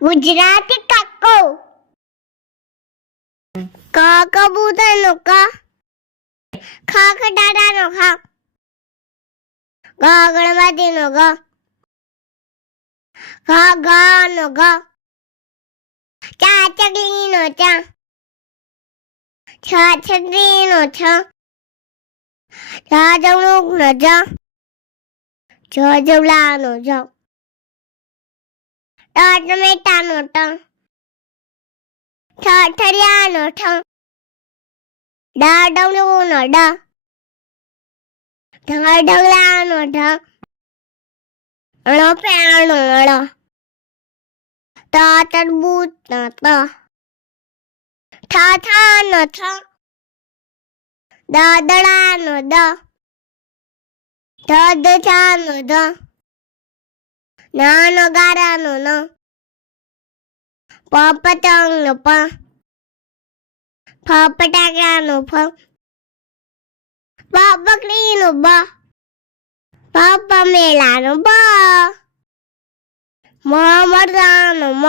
ગુજરાતી કાકો ક કબૂતરનો ક ખ ખટારાનો ખ ગ ગણપતિનો ગ ઘ ઘનો ઘ ચા ચકલીનો ચા છ છત્રીનો છ જ જમરૂકનો જ જ જવલાનો જ ટ ટમેટાનો ટ ઠ ઠરિયાનો ઠ ડ ડમરૂનો ડ ઢ ઢગલાનો ઢ ણ પેણનો ળ ત તરબૂચનો ત ઠ ઠાનો ઠ દ દડાનો દ ઢ દજાનો ધ ન નગારાનો ન પ પતંગનો પ ફ ફટાકડાનો ફ બ બકરીનો બ પ પમેલાનો બ મ મરદાનો મ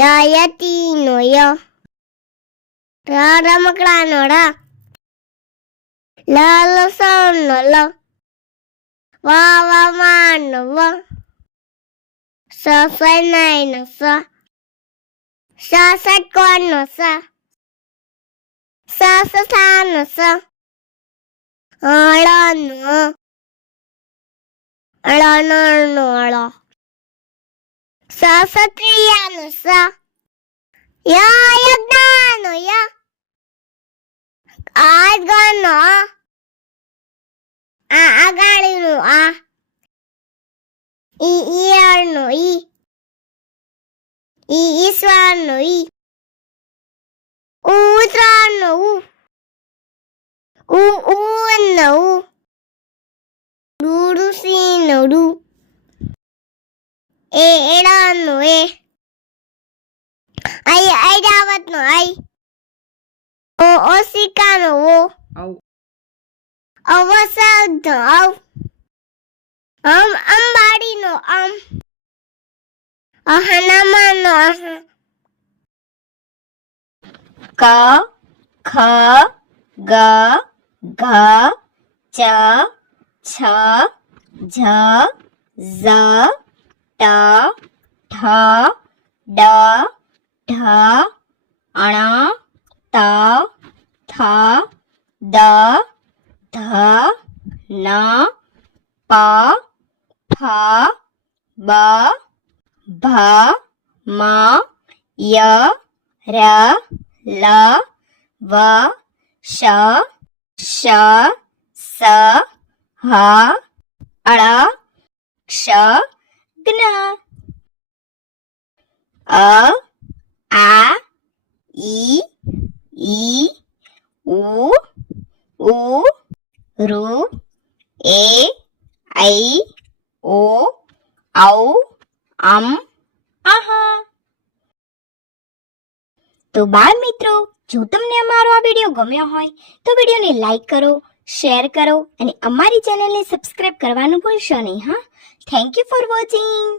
ય યતીનો ય ર રમકડાનો ર લ લસણનો લ વ વામાનો વ સ સનાઈનો સ સ ષટકોણનો સ સ સસાનો સ ળનો ળનળનો ળ સ સત્રિયાનો સ ય યજ્ઞાનો ય આ ગણનો આ આગાડીનો આ ઈયળનો ઈ ઈશ્વરનો ઈ ઉત્તરાયણનો ઉનો ઋષિનો ઋ એડાનો એ ઐરાવતનો આઈ ઓશિકાનો ઓ અવસરનો અવ અંબાડીનો અહનામાનો અહ ક ખ ગ ઘ ચ છ ઝ ઝ ટ ઠ ડ ઢ અણ ત થ દ ધ ન પ ફ બ ભ મ ય ર લ વ શ શ સ હ ળ ક્ષ જ્ઞ અ આ ઈ ઉ ઋ એ ઐ ઓ ઔ અમ અહ. તો બાળ મિત્રો, જો તમને અમારો આ વિડીયો ગમ્યો હોય તો વિડીયોને લાઈક કરો, શેર કરો અને અમારી ચેનલને સબસ્ક્રાઇબ કરવાનું ભૂલશો નહીં. હા, થેન્ક યુ ફોર વોચિંગ.